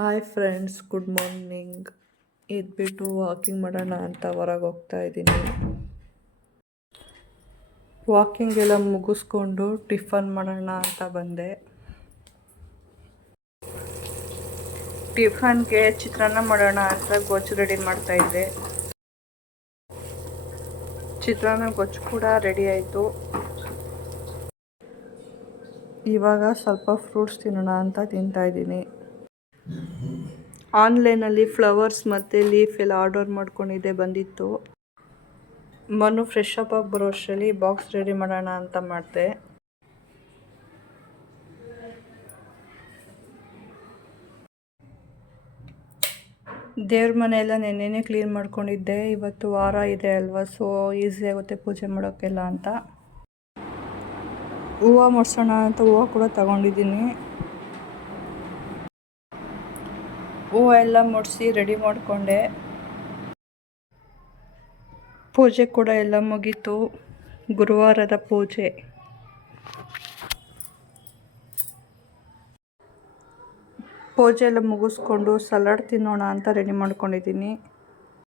Hi friends, good morning. ಎದ್ಬಿಟ್ಟು walking ಮಾಡೋಣ ಅಂತ ಹೊರಗೆ ಹೋಗ್ತಾ ಇದ್ದೀನಿ. ವಾಕಿಂಗ್ ಎಲ್ಲ ಮುಗಿಸ್ಕೊಂಡು ಟಿಫನ್ ಮಾಡೋಣ ಅಂತ ಬಂದೆ. ಟಿಫನ್ಗೆ ಚಿತ್ರಾನ್ನ ಮಾಡೋಣ ಅಂತ ಗೊಜ್ಜು ರೆಡಿ ಮಾಡ್ತಾ ಇದ್ದೆ. ಚಿತ್ರಾನ್ನ ಗೊಜ್ಜು ಕೂಡ ರೆಡಿ ಆಯಿತು. ಇವಾಗ ಸ್ವಲ್ಪ ಫ್ರೂಟ್ಸ್ ತಿನ್ನೋಣ ಅಂತ ತಿಂತಾ ಇದ್ದೀನಿ. ಆನ್ಲೈನಲ್ಲಿ ಫ್ಲವರ್ಸ್ ಮತ್ತು ಲೀಫ್ ಎಲ್ಲ ಆರ್ಡರ್ ಮಾಡ್ಕೊಂಡಿದ್ದೆ, ಬಂದಿತ್ತು. ಮನು ಫ್ರೆಶ್ ಅಪ್ ಆಗಿ ಬರೋ ಅಷ್ಟರಲ್ಲಿ ಬಾಕ್ಸ್ ರೆಡಿ ಮಾಡೋಣ ಅಂತ ಮಾಡಿದೆ. ದೇವ್ರ ಮನೆಯೆಲ್ಲ ನೆನ್ನೆನೇ ಕ್ಲೀನ್ ಮಾಡ್ಕೊಂಡಿದ್ದೆ. ಇವತ್ತು ವಾರ ಇದೆ ಅಲ್ವಾ, ಸೊ ಈಸಿ ಆಗುತ್ತೆ ಪೂಜೆ ಮಾಡೋಕ್ಕೆಲ್ಲ ಅಂತ. ಹೂವು ಮುಡ್ಸೋಣ ಅಂತ ಹೂವು ಕೂಡ ತಗೊಂಡಿದ್ದೀನಿ. ಹೂವು ಎಲ್ಲ ಮುಡಿಸಿ ರೆಡಿ ಮಾಡಿಕೊಂಡೆ. ಪೂಜೆ ಕೂಡ ಎಲ್ಲ ಮುಗೀತು. ಗುರುವಾರದ ಪೂಜೆ. ಪೂಜೆ ಎಲ್ಲ ಮುಗಿಸ್ಕೊಂಡು ಸಲಾಡ್ ತಿನ್ನೋಣ ಅಂತ ರೆಡಿ ಮಾಡ್ಕೊಂಡಿದ್ದೀನಿ.